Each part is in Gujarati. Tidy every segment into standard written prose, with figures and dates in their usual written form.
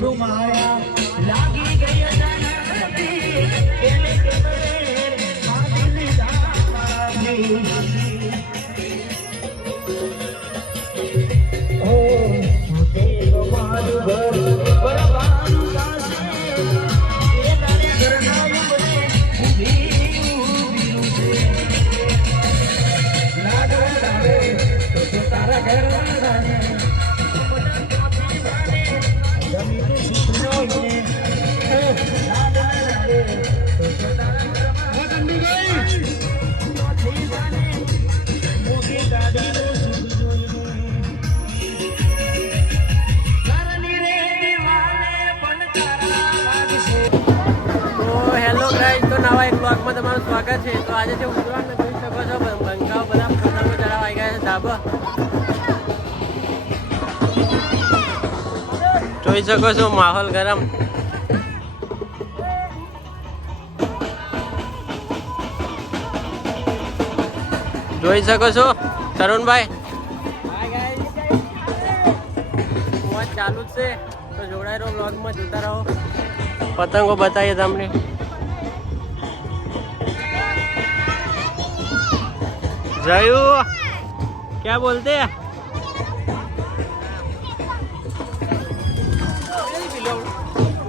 શું માયા લાગી ગઈ અજાણતી એને કદરે આ દિલ જામાથી ઓ દેવ મારું ઘર પરવાનું કાશે એ તારે ઘરના મને ઊભી છે લાગે લાગે તો તારા ઘરવાળાને હેલો ગાઈસ, તો નવા એક બ્લોગમાં તમારું સ્વાગત છે. તો આજે જે ઉત્તરાયણ જોઈ શકો છો, બંકાઓ બધા પતંગો ચડાવવા આવી ગયા છે ધાબા. જોઈ શકો છો માહોલ ગરમ. જોઈ શકો છો તરુણભાઈ વાત ચાલુ જ છે. તો જોડાઈ રહો બ્લોગમાં, જોતા રહો. પતંગો બતાવીએ તમને. જયુ ક્યાં બોલતે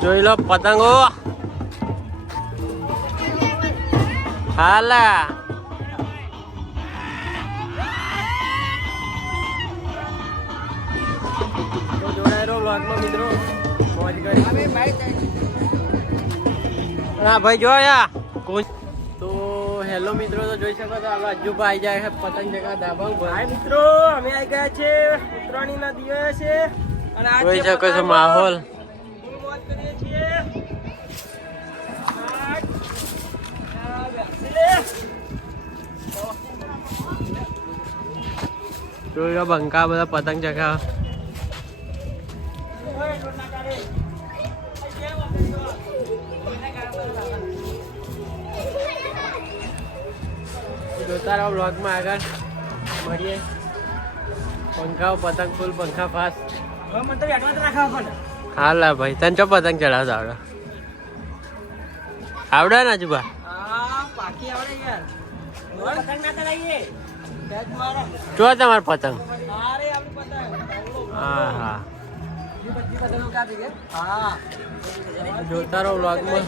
જોઈ લો પતંગો. હાલા જોડાઈ રહો બ્લોગમાં મિત્રો, મોજ કરી. હા ભાઈ જોયા. તો હેલો મિત્રો, તો જોઈ શકો છો આપણે અજ્જુભાઈ આવી જાય છે પતંગ જગા ધાબા ઉપર. હાય મિત્રો, અમે આવી ગયા છે ઉત્તરાયણના દિવસે અને આ જોઈ શકો છો માહોલ. મોજ કરીએ છીએ. જોઈ લો બંકા બધા પતંગ જગા. જોતા રહો બ્લોગમાં, આગળ મળીએ. પંખાઓ પતંગ ફૂલ, પંખા ફાસ્ટ. હવે મને તો એડવાન્સ રાખવા પડે. હાલા ભાઈ, તને ચો પતંગ ચડાવતા આવડે? આવડે ને અજુબા? હા, પાકી આવડે યાર. પતંગ ના ચડાવીએ. બેટ મારો. જો તમાર પતંગ. અરે આપણી પતંગ. હા હા, એ બધી પતંગો કાપી કે? હા. જોતા રહો બ્લોગમાં.